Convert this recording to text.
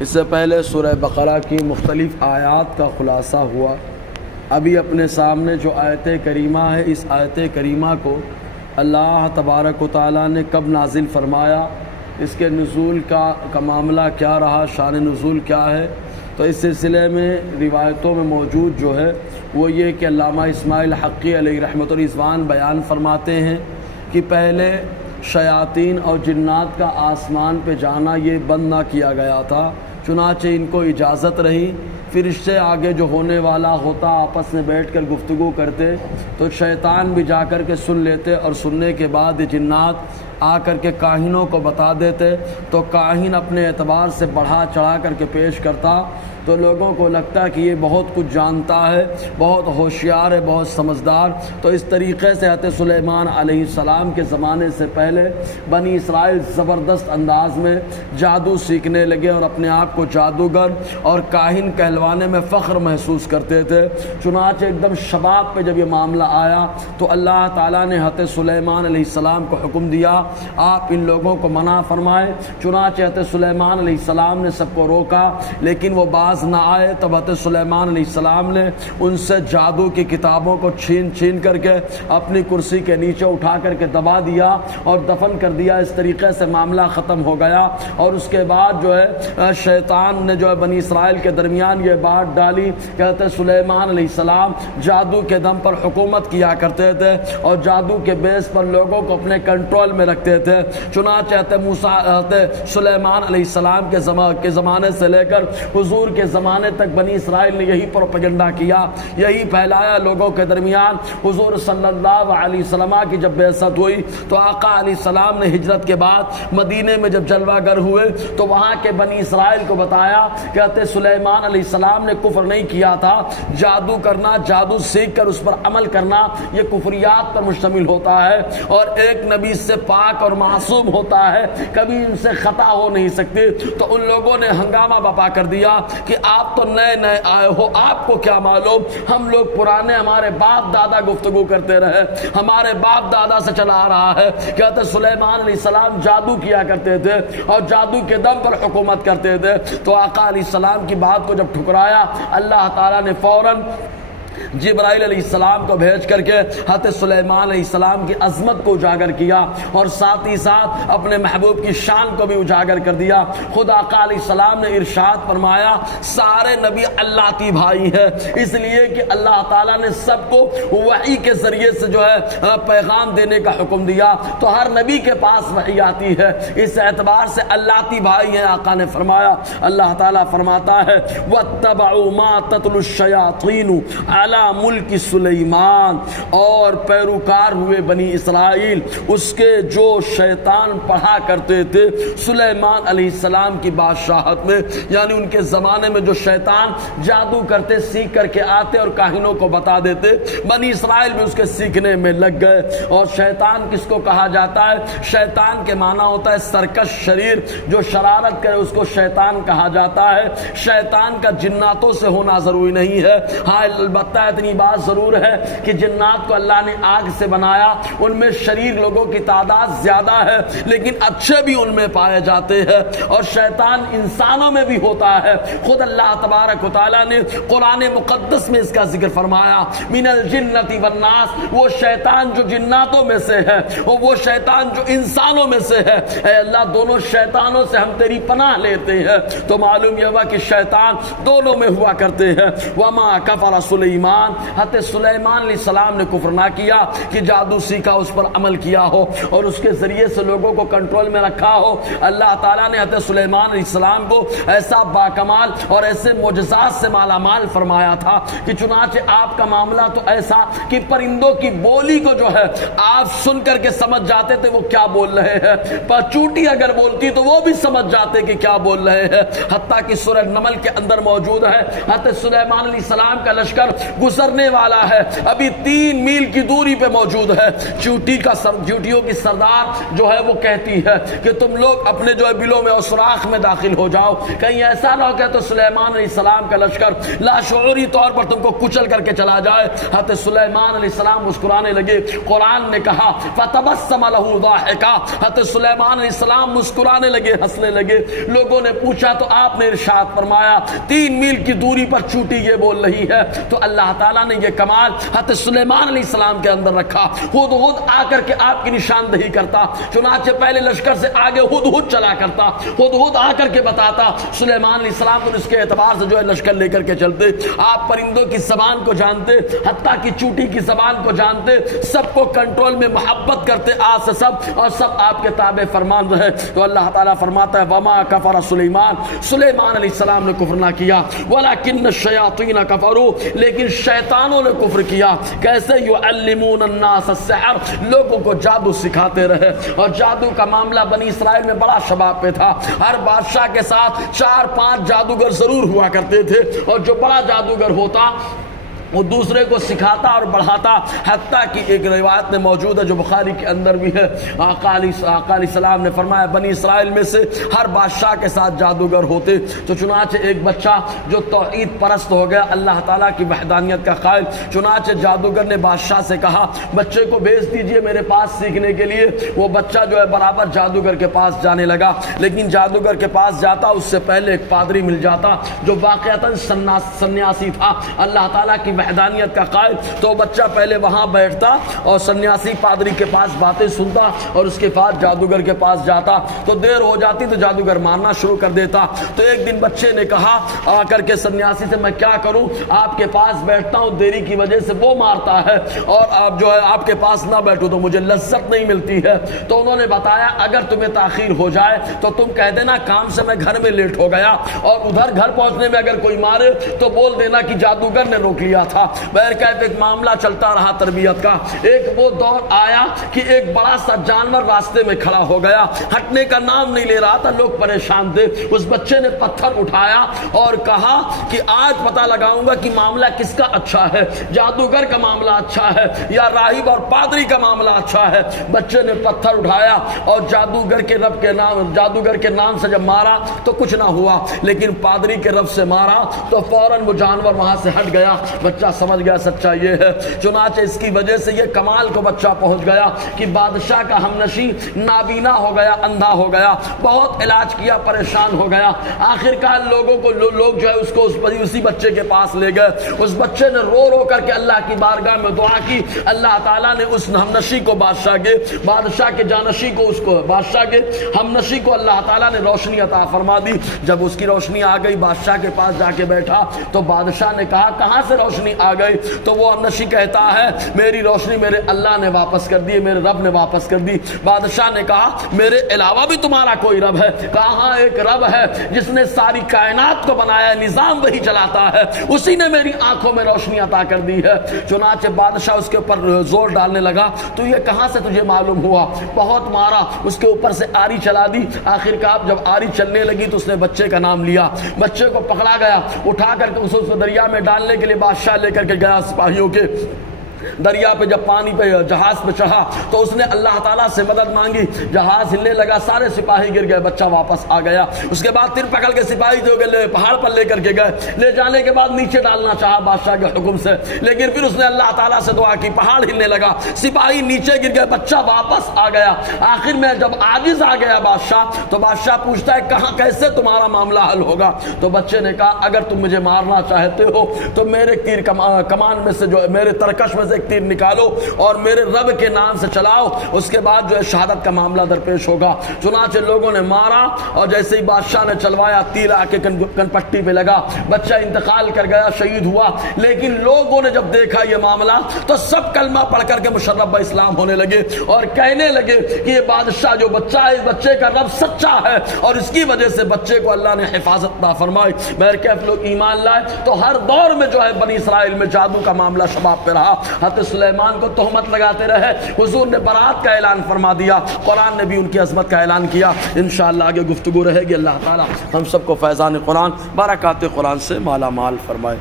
اس سے پہلے سورہ بقرہ کی مختلف آیات کا خلاصہ ہوا۔ ابھی اپنے سامنے جو آیت کریمہ ہے، اس آیت کریمہ کو اللہ تبارک و تعالیٰ نے کب نازل فرمایا، اس کے نزول کا معاملہ کیا رہا، شان نزول کیا ہے، تو اس سلسلے میں روایتوں میں موجود جو ہے وہ یہ کہ علامہ اسماعیل حقی علیہ رحمۃ الرضوان بیان فرماتے ہیں کہ پہلے شیاطین اور جنات کا آسمان پہ جانا یہ بند نہ کیا گیا تھا، چنانچہ ان کو اجازت رہی۔ فرشتے آگے جو ہونے والا ہوتا آپس میں بیٹھ کر گفتگو کرتے تو شیطان بھی جا کر کے سن لیتے، اور سننے کے بعد جنات آ کر کے کاہنوں کو بتا دیتے، تو کاہن اپنے اعتبار سے بڑھا چڑھا کر کے پیش کرتا، تو لوگوں کو لگتا کہ یہ بہت کچھ جانتا ہے، بہت ہوشیار ہے، بہت سمجھدار۔ تو اس طریقے سے حضرت سلیمان علیہ السلام کے زمانے سے پہلے بنی اسرائیل زبردست انداز میں جادو سیکھنے لگے اور اپنے آپ کو جادوگر اور کاہن کہلوانے میں فخر محسوس کرتے تھے۔ چنانچہ ایک دم شباب پہ جب یہ معاملہ آیا تو اللہ تعالیٰ نے حضرت سلیمان علیہ السلام کو حکم دیا آپ ان لوگوں کو منع فرمائے۔ چنانچہ حضرت سلیمان علیہ السلام نے سب کو روکا، لیکن وہ باز نہ آئے۔ تب حضرت سلیمان علیہ السلام نے ان سے جادو کی کتابوں کو چھین کر کے اپنی کرسی کے نیچے اٹھا کر کے دبا دیا اور دفن کر دیا۔ اس طریقے سے معاملہ ختم ہو گیا، اور اس کے بعد جو ہے شیطان نے جو ہے بنی اسرائیل کے درمیان یہ بات ڈالی کہ حضرت سلیمان علیہ السلام جادو کے دم پر حکومت کیا کرتے تھے اور جادو کے بیس پر لوگوں کو اپنے کنٹرول میں رکھتے تھے۔ چنانچہ حضرت سلیمان علیہ السلام کے زمانے سے لے کر حضور کے زمانے تک بنی اسرائیل نے یہی پروپیگنڈا کیا، یہی پھیلایا لوگوں کے درمیان۔ حضور صلی اللہ علیہ وسلم کی جب بعثت ہوئی تو آقا علیہ السلام نے ہجرت کے بعد مدینے میں جب جلوہ گر ہوئے تو وہاں کے بنی اسرائیل کو بتایا کہ حضرت سلیمان علیہ السلام نے کفر نہیں کیا تھا، جادو کرنا، جادو سیکھ کر اس پر عمل کرنا یہ کفریات پر مشتمل ہوتا ہے، اور ایک نبی سے پاک اور معصوم ہوتا ہے، کبھی ان سے خطا ہو نہیں سکتی۔ تو ان لوگوں نے ہنگامہ برپا کر دیا کہ آپ تو نئے نئے آئے ہو، آپ کو کیا معلوم، ہم لوگ پرانے ہمارے باپ دادا گفتگو کرتے رہے، ہمارے باپ دادا سے چلا آ رہا ہے کہ حضرت سلیمان علیہ السلام جادو کیا کرتے تھے اور جادو کے دم پر حکومت کرتے تھے۔ تو آقا علیہ السلام کی بات کو جب ٹھکرایا، اللہ تعالیٰ نے فوراً جبرائیل علیہ السلام کو بھیج کر کے حضرت سلیمان علیہ السلام کی عظمت کو اجاگر کیا اور ساتھ ہی ساتھ اپنے محبوب کی شان کو بھی اجاگر کر دیا۔ خود آقا علیہ السلام نے ارشاد فرمایا سارے نبی اللہ کی بھائی ہے، اس لیے کہ اللہ تعالیٰ نے سب کو وحی کے ذریعے سے جو ہے پیغام دینے کا حکم دیا، تو ہر نبی کے پاس وحی آتی ہے، اس اعتبار سے اللہ کی بھائی ہیں۔ آقا نے فرمایا، اللہ تعالیٰ فرماتا ہے وَاتَّبَعُوا مَا تَتْلُو الشَّيَاطِينُ عَلَى ملک سلیمان، اور پیروکار ہوئے بنی اسرائیل اس کے جو شیطان پڑھا کرتے تھے سلیمان علیہ السلام کی بادشاہت میں، یعنی ان کے زمانے میں جو شیطان جادو کرتے سیکھ کر کے آتے اور کاہنوں کو بتا دیتے، بنی اسرائیل بھی اس کے سیکھنے میں لگ گئے۔ اور شیطان کس کو کہا جاتا ہے؟ شیطان کے معنی ہوتا ہے سرکش شریر، جو شرارت کرے اس کو شیطان کہا جاتا ہے۔ شیطان کا جناتوں سے ہونا ضروری نہیں ہے، ہاں البتہ اتنی بات ضرور ہے کہ جنات کو اللہ نے آگ سے بنایا، ان میں شریر لوگوں کی تعداد زیادہ ہے لیکن اچھے بھی ان میں پائے جاتے ہیں، اور شیطان انسانوں میں بھی ہوتا ہے۔ خود اللہ تبارک و تعالیٰ نے قرآن مقدس میں اس کا ذکر فرمایا، من الجنۃ والناس، وہ شیطان جو جناتوں میں سے ہے، وہ شیطان جو انسانوں میں سے ہے، اے اللہ دونوں شیطانوں سے ہم تیری پناہ لیتے ہیں۔ تو معلوم یہ ہوا کہ شیطان دونوں میں ہوا کرتے ہیں۔ وما کفر سلیمان، حضرت سلیمان علیہ السلام نے کفر نہ کیا کہ جادو سیکھا، اس پر عمل کیا ہو اور اس کے ذریعے سے لوگوں کو کنٹرول میں رکھا ہو۔ اللہ تعالیٰ نے حضرت سلیمان علیہ السلام کو ایسا باکمال اور ایسے معجزات سے مالا مال فرمایا تھا کہ چنانچہ آپ کا معاملہ تو ایسا کہ پرندوں کی بولی کو جو ہے آپ سن کر کے سمجھ جاتے تھے وہ کیا بول رہے ہیں، پر چوٹی اگر بولتی تو وہ بھی سمجھ جاتے کہ کیا بول رہے ہیں۔ حتیٰ کہ سورہ نمل کے اندر موجود ہے حضرت سلیمان علیہ السلام کا لشکر گزرنے والا ہے، ابھی 3 میل کی دوری پہ موجود ہے۔ چیونٹیوں کی سردار جو ہے وہ کہتی ہے کہ تم لوگ اپنے جو ہے بلوں میں اور سوراخ میں داخل ہو جاؤ، کہیں ایسا نہ ہو کہ تو سلیمان علیہ السلام کا لشکر لاشعوری طور پر تم کو کچل کر کے چلا جائے۔ حضرت سلیمان علیہ السلام مسکرانے لگے۔ قرآن نے کہا فتبسم لہ ضاحکا، حضرت سلیمان علیہ السلام مسکرانے لگے، ہنسنے لگے۔ لوگوں نے پوچھا تو آپ نے ارشاد فرمایا 3 میل کی دوری پر چونٹی یہ بول رہی ہے۔ تو اللہ تعالیٰ نے یہ کمال حضرت سلیمان علیہ السلام کے اندر رکھا۔ ہدہد آ کر کے آپ کی نشاندہی کرتا، چنانچہ پہلے لشکر سے آگے ہدہد چلا کرتا، ہدہد آ کر کے بتاتا سلیمان علیہ السلام کو، اس کے اعتبار سے جو ہے لشکر لے کر کے چلتے۔ آپ پرندوں کی زبان کو جانتے، حتیٰ کہ چونٹی کی زبان کو جانتے، سب کو کنٹرول میں محبت کرتے آج سے سب، اور سب آپ کے تابع فرمان رہے۔ تو اللہ تعالیٰ فرماتا ہے وما کفر سلیمان، سلیمان علیہ السلام نے کفر نہ کیا، ولکن الشیاطین کفروا، لیکن شیطانوں نے کفر کیا۔ کیسے؟ یعلمون الناس السحر، لوگوں کو جادو سکھاتے رہے، اور جادو کا معاملہ بنی اسرائیل میں بڑا شباب پہ تھا۔ ہر بادشاہ کے ساتھ 4-5 جادوگر ضرور ہوا کرتے تھے، اور جو بڑا جادوگر ہوتا وہ دوسرے کو سکھاتا اور بڑھاتا، حتیٰ کہ ایک روایت میں موجود ہے جو بخاری کے اندر بھی ہے، آقا علیہ السلام نے فرمایا بنی اسرائیل میں سے ہر بادشاہ کے ساتھ جادوگر ہوتے۔ تو چنانچہ ایک بچہ جو توحید پرست ہو گیا، اللہ تعالیٰ کی وحدانیت کا قائل، چنانچہ جادوگر نے بادشاہ سے کہا بچے کو بھیج دیجئے میرے پاس سیکھنے کے لیے۔ وہ بچہ جو ہے برابر جادوگر کے پاس جانے لگا، لیکن جادوگر کے پاس جاتا اس سے پہلے ایک پادری مل جاتا جو واقعتاً سنیاسی تھا، اللہ تعالیٰ کی وحدانیت کا قائل۔ تو بچہ پہلے وہاں بیٹھتا اور سنیاسی پادری کے پاس باتیں سنتا، اور اس کے بعد جادوگر کے پاس جاتا۔ تو دیر ہو جاتی تو جادوگر مارنا شروع کر دیتا۔ تو ایک دن بچے نے کہا آ کر کے سنیاسی سے میں کیا کروں، آپ کے پاس بیٹھتا ہوں، دیری کی وجہ سے وہ مارتا ہے، اور آپ جو ہے آپ کے پاس نہ بیٹھوں تو مجھے لذت نہیں ملتی ہے۔ تو انہوں نے بتایا اگر تمہیں تاخیر ہو جائے تو تم کہہ دینا کام سے میں گھر میں لیٹ ہو گیا، اور ادھر گھر پہنچنے میں اگر کوئی مارے تو بول دینا کہ جادوگر نے روک لیا تھا۔ بہرکیف ایک معاملہ چلتا رہا تربیت کا۔ ایک وہ دور آیا کہ ایک بڑا سا جانور راستے میں کھڑا ہو گیا، ہٹنے کا نام نہیں لے رہا تھا، لوگ پریشان تھے۔ اس بچے نے پتھر اٹھایا اور کہا کہ آج پتہ لگاؤں گا کہ معاملہ کس کا اچھا ہے، جادوگر کا معاملہ اچھا ہے یا راہب اور پادری کا معاملہ اچھا ہے۔ بچے نے پتھر اٹھایا اور جادوگر کے نام سے جب مارا تو کچھ نہ ہوا، لیکن پادری کے رب سے مارا تو فوراً وہ جانور وہاں سے ہٹ گیا۔ بچہ سمجھ گیا سچا یہ ہے۔ چنانچہ اس کی وجہ سے یہ کمال کو بچہ پہنچ گیا کہ بادشاہ کا ہمنشی نابینا ہو گیا، اندھا ہو گیا، بہت علاج کیا، پریشان ہو گیا۔ آخرکار لوگ جو ہے اس کو اسی بچے کے پاس لے گئے۔ اس بچے نے رو رو کر کے اللہ کی بارگاہ میں دعا کی، اللہ تعالیٰ نے اس ہمنشی کو بادشاہ کے جانشی کو بادشاہ کے ہمنشی کو اللہ تعالیٰ نے روشنی عطا فرما دی۔ جب اس کی روشنی آ گئی بادشاہ کے پاس جا کے بیٹھا تو بادشاہ نے کہا کہاں سے روشنی آ گئی؟ تو وہ ہمنشی کہتا ہے میری روشنی میرے اللہ نے واپس کر دی، میرے رب نے واپس کر دی۔ بادشاہ نے کہا میرے علاوہ بھی تمہارا کوئی رب ہے؟ کہا ایک رب ہے جس نے ساری کائنات کو بنایا ہے، نظام وہی چلاتا ہے، اسی نے میری آنکھوں میں روشنی عطا کر دی ہے۔ چنانچہ بادشاہ اس کے اوپر زور ڈالنے لگا، تو یہ کہاں سے تجھے معلوم ہوا؟ بہت مارا، اس کے اوپر سے آری چلا دی۔ آخرکار جب آری چلنے لگی تو اس نے بچے کا نام لیا، بچے کو پکڑا گیا، اٹھا کر کے اس کو دریا میں ڈالنے کے لیے بادشاہ لے کر کے گیا سپاہیوں کے۔ دریا پہ جب پانی پہ جہاز پہ چڑھا تو اس نے اللہ تعالیٰ سے مدد مانگی، جہاز ہلنے لگا، سارے سپاہی گر گئے، بچہ واپس آ گیا۔ اس کے بعد پھر پکڑ کے سپاہی جو گئے پہاڑ پر لے کر کے گئے، لے جانے کے بعد نیچے ڈالنا چاہا بادشاہ کے حکم سے، لیکن پھر اس نے اللہ تعالیٰ سے دعا کی، پہاڑ ہلنے لگا، سپاہی نیچے گر گئے، بچہ واپس آ گیا۔ آخر میں جب عاجز آ گیا بادشاہ تو بادشاہ پوچھتا ہے کہاں کیسے تمہارا معاملہ حل ہوگا؟ تو بچے نے کہا اگر تم مجھے مارنا چاہتے ہو تو میرے تیر کمان میں سے جو میرے ترکش میں سے ایک تیر نکالو اور میرے رب کے نام سے چلاؤ، اس کے بعد جو ہے شہادت کا معاملہ درپیش ہوگا۔ چنانچہ لوگوں نے مارا اور جیسے ہی بادشاہ نے چلوایا تیر آ کے کن پٹی پہ لگا، بچہ انتقال کر گیا، شہید ہوا۔ لیکن لوگوں نے جب دیکھا یہ معاملہ تو سب کلمہ پڑھ کر کے مشرف اسلام ہونے لگے اور کہنے لگے کہ یہ بادشاہ جو بچہ ہے، اس بچے کا رب سچا ہے اور اس کی وجہ سے بچے کو اللہ نے حفاظت عطا فرمائی۔ بہرکیف لوگ ایمان لائے تو ہر دور میں جو ہے بنی اسرائیل میں جادو کا معاملہ شباب پہ رہا۔ حضرت سلیمان کو تہمت لگاتے رہے، حضور نے برات کا اعلان فرما دیا، قرآن نے بھی ان کی عظمت کا اعلان کیا۔ انشاءاللہ آگے گفتگو رہے گی، اللہ تعالی ہم سب کو فیضان قرآن، برکات قرآن سے مالا مال فرمائے۔